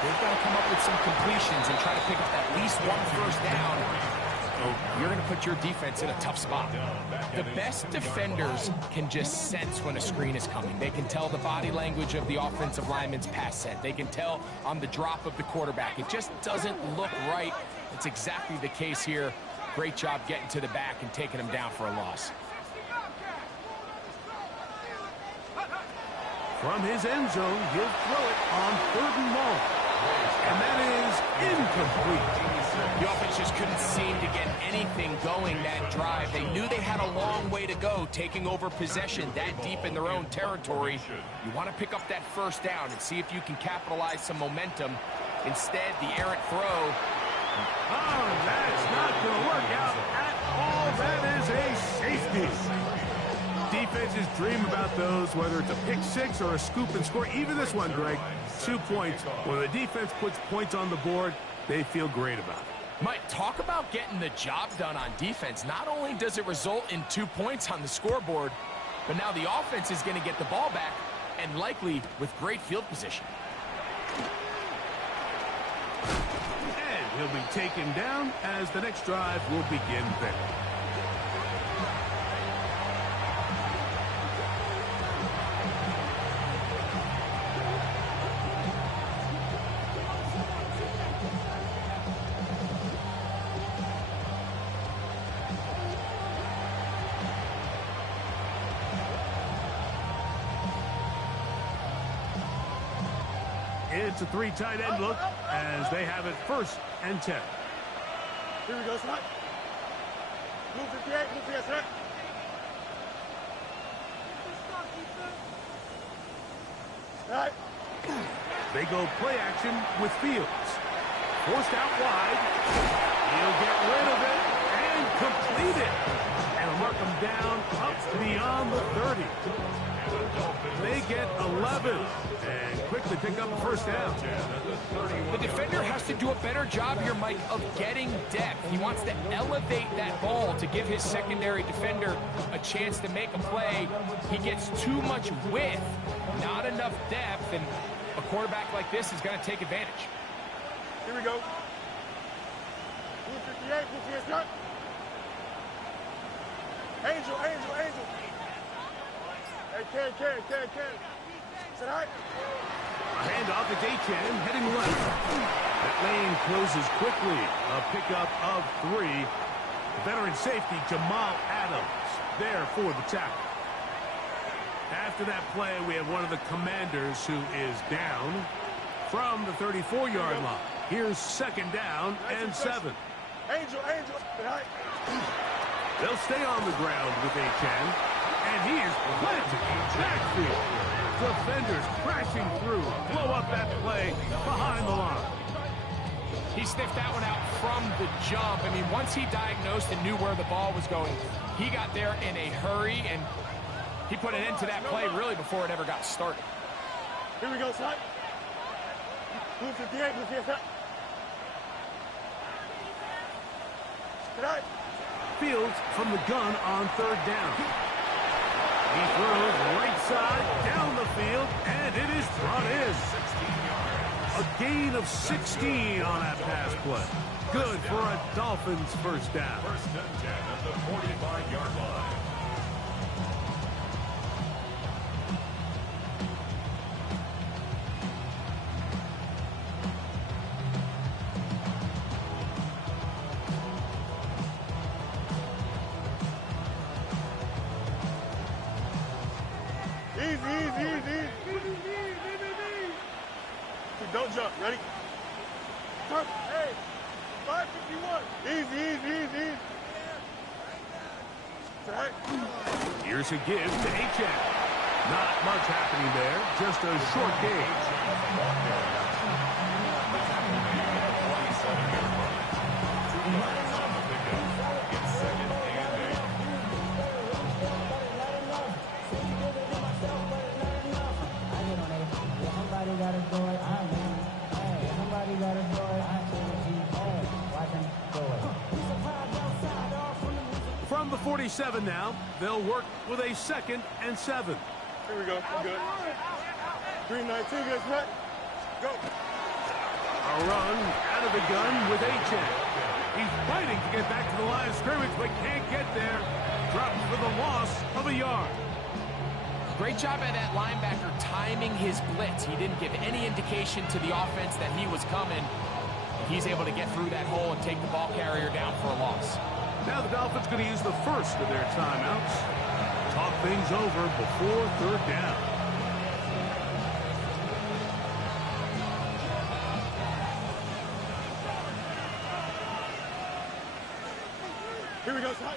They've got to come up with some completions and try to pick up at least one 1st down. You're going to put your defense in a tough spot. The best defenders can just sense when a screen is coming. They can tell the body language of the offensive lineman's pass set. They can tell on the drop of the quarterback. It just doesn't look right. It's exactly the case here. Great job getting to the back and taking him down for a loss. From his end zone, he'll throw it on 3rd and long. And that is incomplete. The offense just couldn't seem to get anything going that drive. They knew they had a long way to go, taking over possession that deep in their own territory. You want to pick up that 1st down and see if you can capitalize some momentum. Instead, the errant throw. Oh, that's not going to work out at all. That is a safety. Defenses dream about those, whether it's a pick 6 or a scoop and score. Even this one, Greg, 2 points. When the defense puts points on the board, they feel great about it. Mike, talk about getting the job done on defense. Not only does it result in 2 points on the scoreboard, but now the offense is going to get the ball back, and likely with great field position. And he'll be taken down as the next drive will begin there. It's a 3 tight end look as they have it 1st and 10. Here we go, Snap. Move 58, move 58, Snap. All right. They go play action with Fields. Forced out wide. He'll get rid of it and complete it. And mark him down up beyond the 30. They get 11 and quickly pick up the first down. The defender has to do a better job here, Mike, of getting depth. He wants to elevate that ball to give his secondary defender a chance to make a play. He gets too much width, not enough depth, and a quarterback like this is going to take advantage. Here we go. Blue 58, blue 58, cut. Angel. Hey, Ken. Sit high. A handoff to Chen, heading left. That lane closes quickly. A pickup of 3. Veteran safety Jamal Adams there for the tackle. After that play, we have one of the Commanders who is down from the 34-yard line. Here's second down and 7. Angel. Sit high. They'll stay on the ground with Chen, and he is planted backfield. Defenders crashing through, blow up that play behind the line. He sniffed that one out from the jump. I mean, once he diagnosed and knew where the ball was going, he got there in a hurry, and he put an end to that play really before it ever got started. Here we go, son. Blue 58, blue 58. Good night. Fields from the gun on third down. He throws right side down the field, and it is brought in. A gain of 16 on that pass play. Good for a Dolphins first down. First and 10 at the 45-yard line. Easy. Don't jump. Ready? Jump. Hey, 551. Easy. Here's a give to Chen. Not much happening there. Just a short game. From the 47 now, they'll work with a 2nd and 7. Here we go. We're good. 319 gets met. Go. A run out of the gun with Chen. He's fighting to get back to the line of scrimmage, but can't get there. Dropped for the loss of a yard. Great job by that linebacker timing his blitz. He didn't give any indication to the offense that he was coming. He's able to get through that hole and take the ball carrier down for a loss. Now the Dolphins going to use the first of their timeouts. Talk things over before third down. Here we go, son.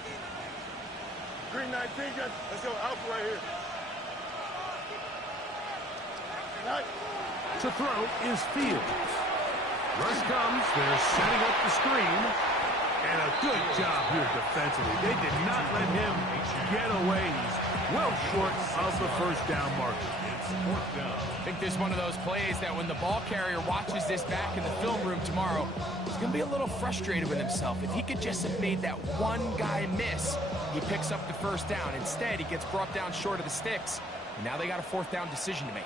319, let's go. Alpha right here. To throw is Fields. Rush comes. They're setting up the screen. And a good job here defensively. They did not let him get away. He's well short of the first down marker. I think this is one of those plays that when the ball carrier watches this back in the film room tomorrow, he's going to be a little frustrated with himself. If he could just have made that one guy miss, he picks up the first down. Instead, he gets brought down short of the sticks. And now they got a 4th down decision to make.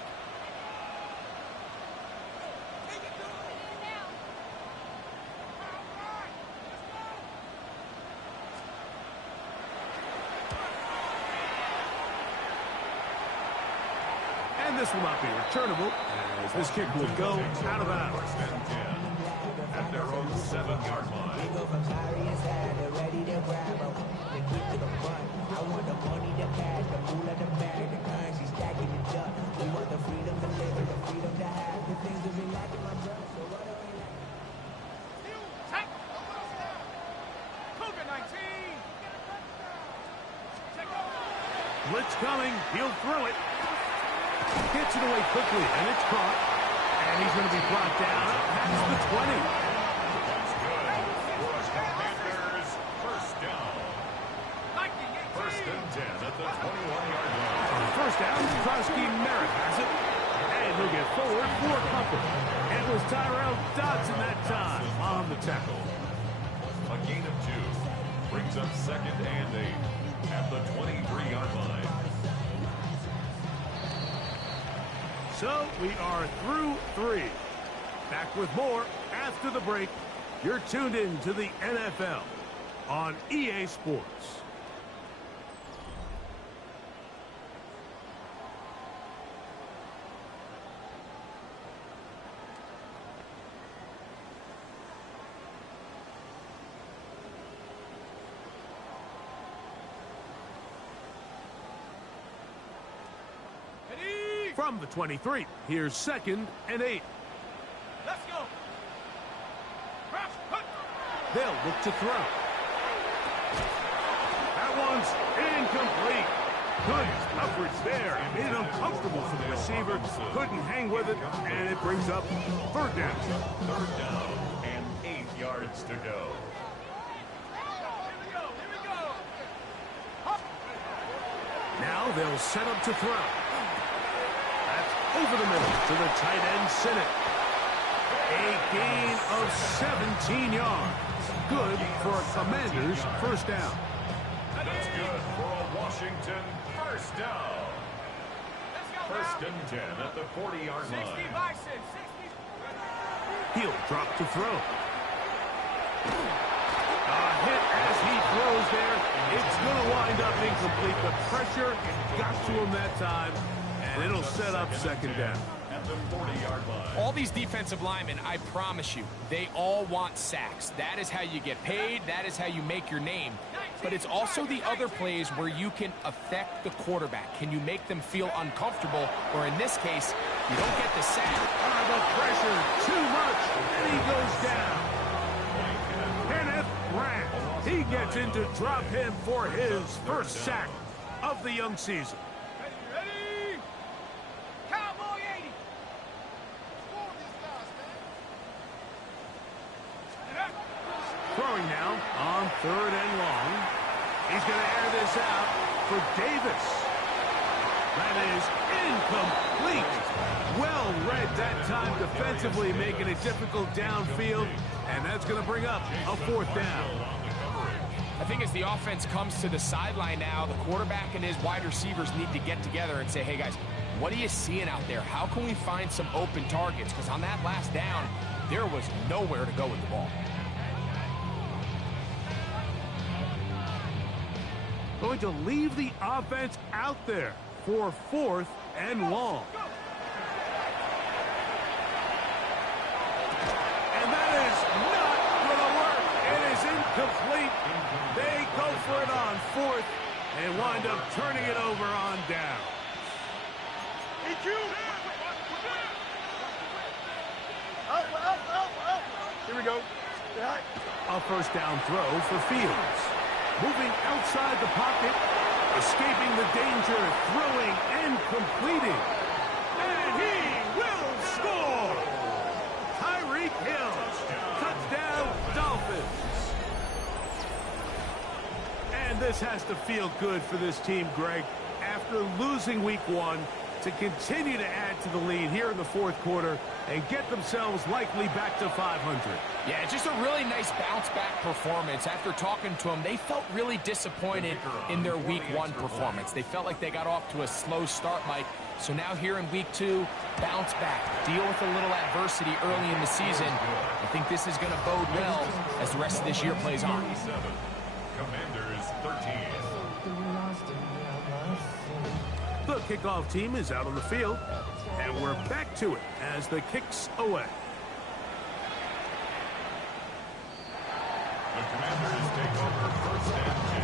And this will not be returnable, as this kick will go out of bounds. First and 10 at their own 7-yard line. Blitz coming. He'll throw it. Gets it away quickly, and it's caught And he's going to be brought down up past the 20. That's good for a Commanders first down. First and 10 at the 21-yard line. On first down, Krosky Merritt has it. And he'll get forward for comfort. It was Tyrell Dodson that time on the tackle. A gain of 2 brings up second and 8 at the 23-yard line. So we are through 3. Back with more after the break. You're tuned in to the NFL on EA Sports. From the 23, here's second and 8. Let's go. They'll look to throw. That one's incomplete. Good coverage there. Made it uncomfortable for the receiver. Couldn't hang with it, and it brings up third down. Third down and 8 yards to go. Now they'll set up to throw. Over the middle to the tight end, Sinnott. A gain of 17 yards. Good for a Commanders first down. That's good for a Washington first down. First and 10 at the 40-yard line. He'll drop to throw. A hit as he throws there. It's going to wind up incomplete. The pressure got to him that time. And it'll set up second down. At the 40-yard line. All these defensive linemen, I promise you, they all want sacks. That is how you get paid. That is how you make your name. But it's also the other plays where you can affect the quarterback. Can you make them feel uncomfortable? Or in this case, you don't get the sack. The pressure too much, and he goes down. Kenneth Grant. He gets in to drop him for his first sack of the young season. Throwing now on third and long. He's going to air this out for Davis. That is incomplete. Well read that time defensively, making it difficult downfield. And that's going to bring up a fourth down. I think as the offense comes to the sideline now, the quarterback and his wide receivers need to get together and say, hey, guys, what are you seeing out there? How can we find some open targets? Because on that last down, there was nowhere to go with the ball. Going to leave the offense out there for fourth and long. And that is not going to work. It is incomplete. They go for it on fourth and wind up turning it over on down. Here we go. A first down throw for Fields. Moving outside the pocket, escaping the danger, throwing and completing. And he will score! Tyreek Hill, touchdown Dolphins. And this has to feel good for this team, Greg. After losing week 1, to continue to add to the lead here in the fourth quarter and get themselves likely back to 500. Yeah, just a really nice bounce-back performance. After talking to them, they felt really disappointed in their week 1 performance. They felt like they got off to a slow start, Mike. So now here in week 2, bounce back, deal with a little adversity early in the season. I think this is going to bode well as the rest of this year plays on. Commanders 13. The kickoff team is out on the field, and we're back to it as the kick's away. The Commanders take over first and 10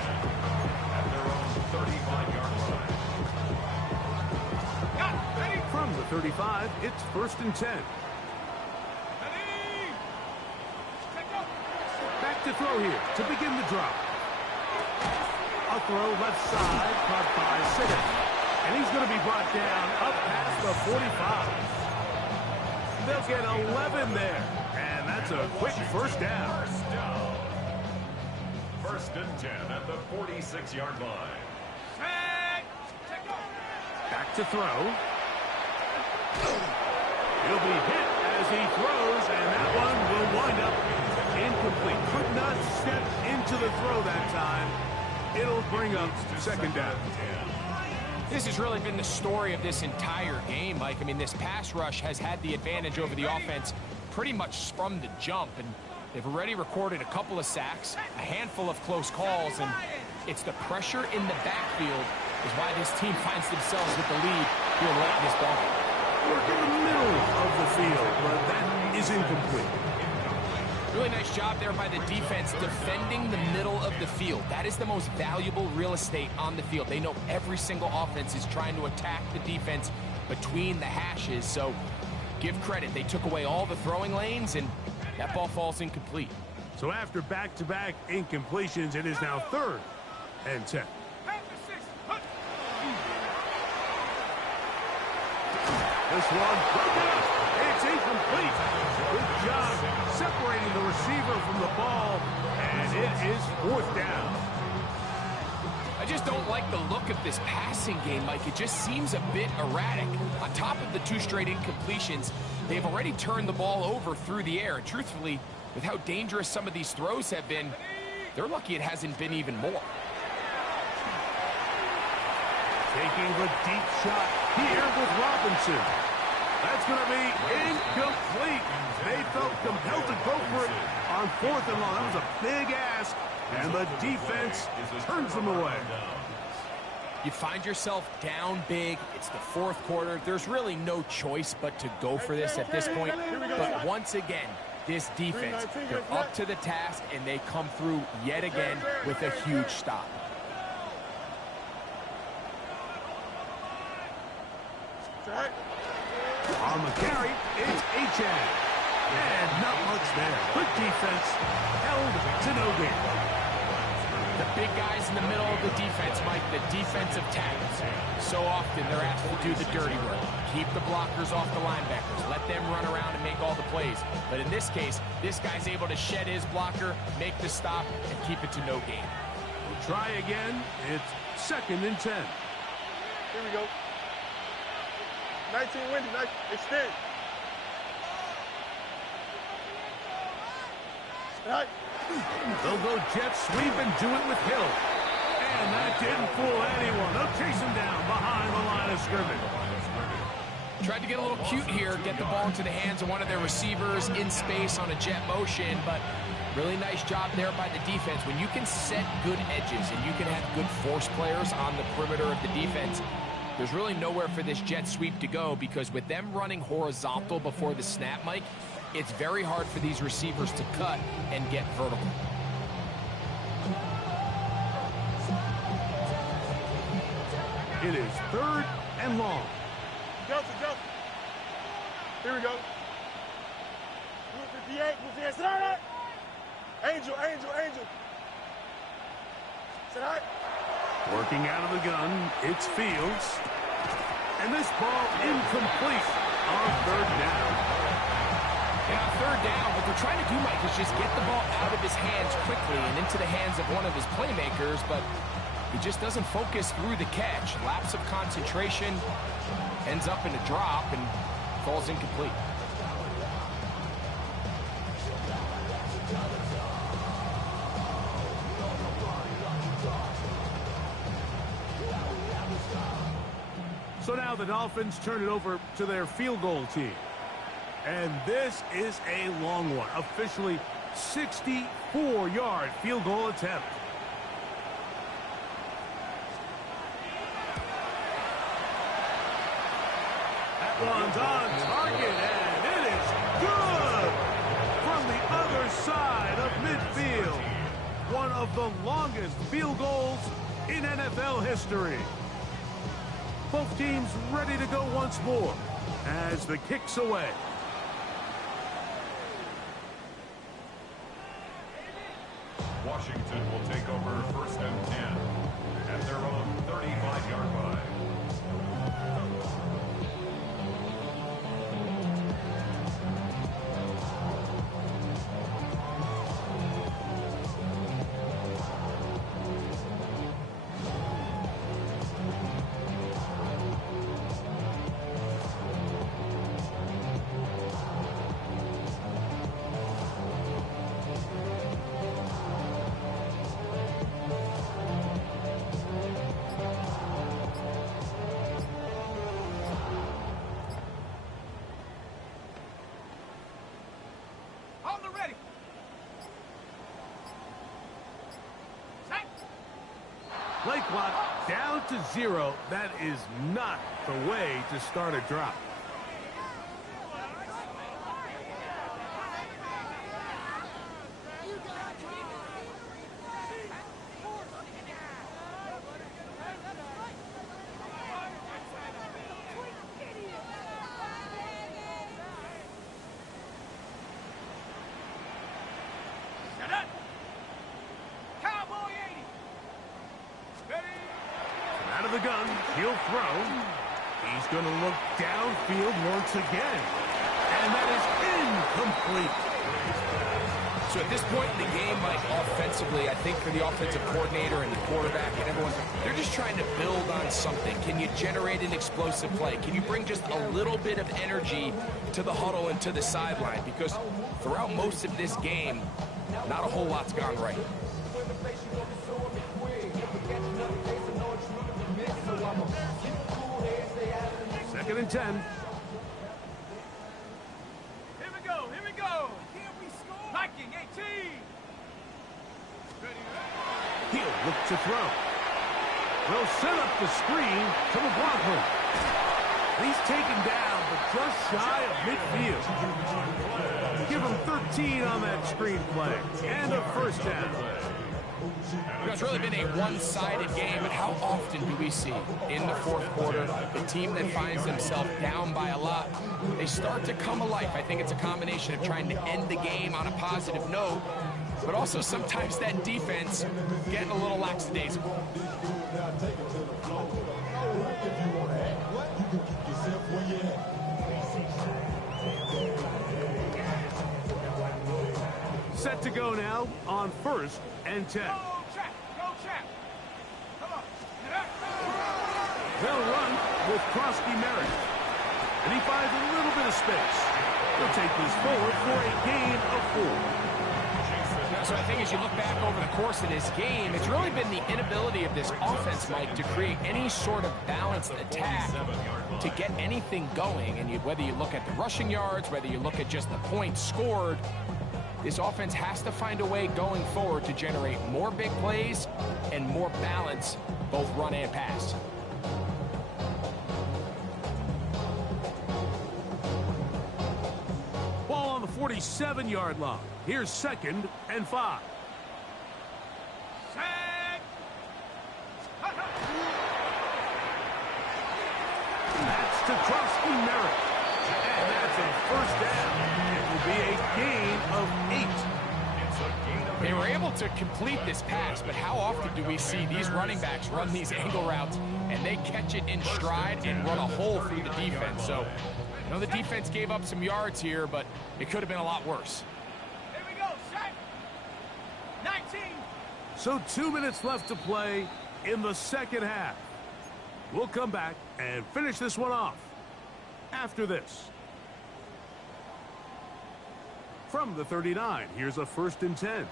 at their own 35-yard line. From the 35, it's first and 10. Back to throw here to begin the drop. A throw left side, caught by Sinnott. And he's going to be brought down up past the 45. they'll get 11 there. And that's a quick first down. First down. First and 10 at the 46-yard line. Back to throw. He'll be hit as he throws, and that one will wind up incomplete. Could not step into the throw that time. It'll bring up second down. This has really been the story of this entire game, Mike. I mean, this pass rush has had the advantage over the offense pretty much from the jump, and they've already recorded a couple of sacks, a handful of close calls, and it's the pressure in the backfield is why this team finds themselves with the lead here late in this ball. Work in the middle of the field, but that is incomplete. Really nice job there by the defense defending the middle of the field. That is the most valuable real estate on the field. They know every single offense is trying to attack the defense between the hashes, so give credit. They took away all the throwing lanes, and that ball falls incomplete. So after back-to-back incompletions, it is now 3rd and 10. This one broken up. It's incomplete. Good job separating the receiver from the ball, and it is 4th down. I just don't like the look of this passing game, Mike. It just seems a bit erratic. On top of the 2 straight incompletions, they've already turned the ball over through the air. And truthfully, with how dangerous some of these throws have been, they're lucky it hasn't been even more. Taking the deep shot here with Robinson. That's going to be incomplete. They felt compelled to go for it on 4th and long. That was a big ask, and the defense turns them away. You find yourself down big. It's the 4th quarter. There's really no choice but to go for this at this point. But once again, this defense, they're up to the task, and they come through yet again with a huge stop. On the carry, it's H.A. And not much there. Good defense, held to no gain. The big guys in the middle of the defense, Mike, the defensive tackles. So often they're asked to do the dirty work. Keep the blockers off the linebackers. Let them run around and make all the plays. But in this case, this guy's able to shed his blocker, make the stop, and keep it to no gain. We'll try again. It's 2nd and 10. Here we go. 19 windy, nice. Extend. Right. They'll go jet sweep and do it with Hill. And that didn't fool anyone. They'll chase him down behind the line of scrimmage. Tried to get a little cute here, get the ball into the hands of one of their receivers in space on a jet motion, but really nice job there by the defense. When you can set good edges and you can have good force players on the perimeter of the defense, there's really nowhere for this jet sweep to go, because with them running horizontal before the snap, Mike, it's very hard for these receivers to cut and get vertical. It is 3rd and long. Delta. Here we go. 58, 58. Angel. Sit high. Working out of the gun, it's Fields. And this ball incomplete on 3rd down. And on 3rd down, what they're trying to do, Mike, is just get the ball out of his hands quickly and into the hands of one of his playmakers, but he just doesn't focus through the catch. Lapse of concentration, ends up in a drop, and falls incomplete. So now the Dolphins turn it over to their field goal team. And this is a long one. Officially 64-yard field goal attempt. That one's on target, and it is good from the other side of midfield. One of the longest field goals in NFL history. Both teams ready to go once more as the kick's away. Washington will take over 1st and 10 at their own 35-yard line. Play clock down to 0. That is not the way to start a drive. Out of the gun, he'll throw. He's going to look downfield once again. And that is incomplete. So at this point in the game, Mike, offensively, I think for the offensive coordinator and the quarterback and everyone, they're just trying to build on something. Can you generate an explosive play? Can you bring just a little bit of energy to the huddle and to the sideline? Because throughout most of this game, not a whole lot's gone right. Second and 10. Here we go, here we go. Can we score? Viking 18. He'll look to throw. Will set up the screen to McLaughlin. He's taken down, but just shy of midfield. Give him 13 on that screen play. And a first down. It's really been a one-sided game, but how often do we see in the fourth quarter the team that finds themselves down by a lot, they start to come alive. I think it's a combination of trying to end the game on a positive note, but also sometimes that defense getting a little lackadaisical. Set to go now on first and 10. Go, Chap. Go, Chap. Come on. They'll run with Krosky Merritt. And he finds a little bit of space. He'll take this forward for a gain of 4. So I think as you look back over the course of this game, it's really been the inability of this offense, Mike, to create any sort of balanced attack to get anything going. And whether you look at the rushing yards, whether you look at just the points scored, this offense has to find a way going forward to generate more big plays and more balance, both run and pass. Ball on the 47-yard line. Here's second and 5. Set. That's to Krosky Merritt. And that's a first down. It will be a gain of 8. They were able to complete this pass, but how often do we see these running backs run these angle routes and they catch it in stride and run a hole through the defense? So, I know the defense gave up some yards here, but it could have been a lot worse. Here we go, set. 19. So 2 minutes left to play in the second half. We'll come back and finish this one off after this. From the 39, here's a first and 10.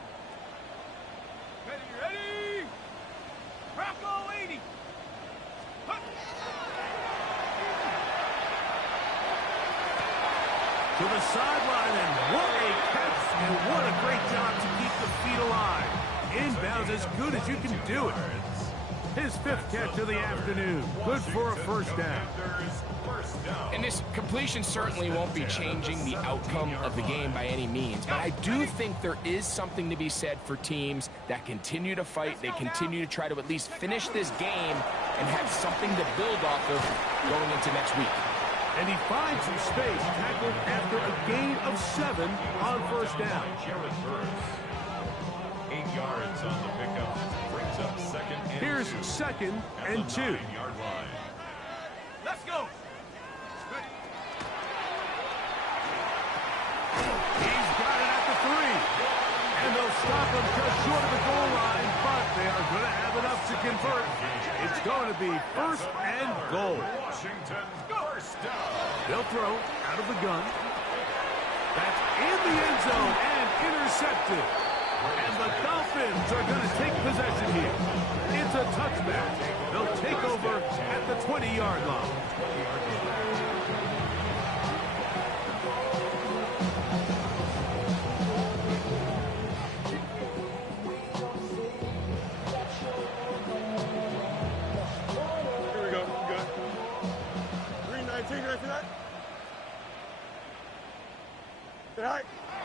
Ready. Bronco 80. To the sideline, and what a catch, and what a great job to keep the feet alive. Inbounds as good as you can do it. His 5th catch of the afternoon. Good for a first down. And this completion certainly won't be changing the outcome of the game by any means, but I do think there is something to be said for teams that continue to fight. They continue to try to at least finish this game and have something to build off of going into next week. And he finds some space, tackled after a gain of 7 on first down. 8 yards on the pickup. Brings up second and Here's 2. second and 2. 9-yard line. Let's go. He's got it at the 3. And they'll stop him just short of the goal line, but they are going to have enough to convert. It's going to be first and goal. Washington, first down. They'll throw out of the gun. That's in the end zone and intercepted. And the Dolphins are going to take possession here. It's a touchback. They'll take over at the 20-yard line.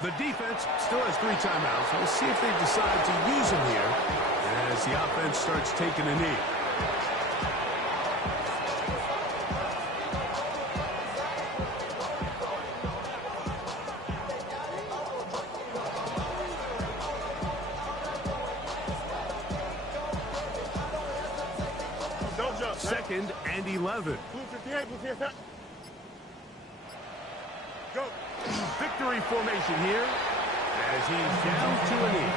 The defense still has 3 timeouts. We'll see if they decide to use them here as the offense starts taking a knee. Don't jump. 2nd and 11. Blue 58, blue 58. Go. Victory formation here as he's down to a knee.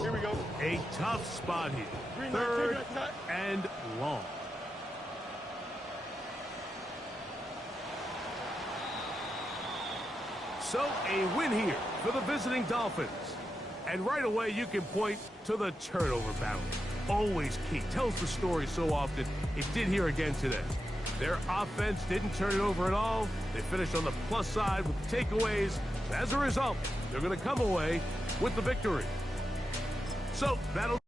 Here we go. A tough spot here. 3rd and long. So a win here for the visiting Dolphins. And right away you can point to the turnover battle. Always key. Tells the story so often. It did here again today. Their offense didn't turn it over at all. They finished on the plus side with the takeaways. As a result, they're going to come away with the victory. So that'll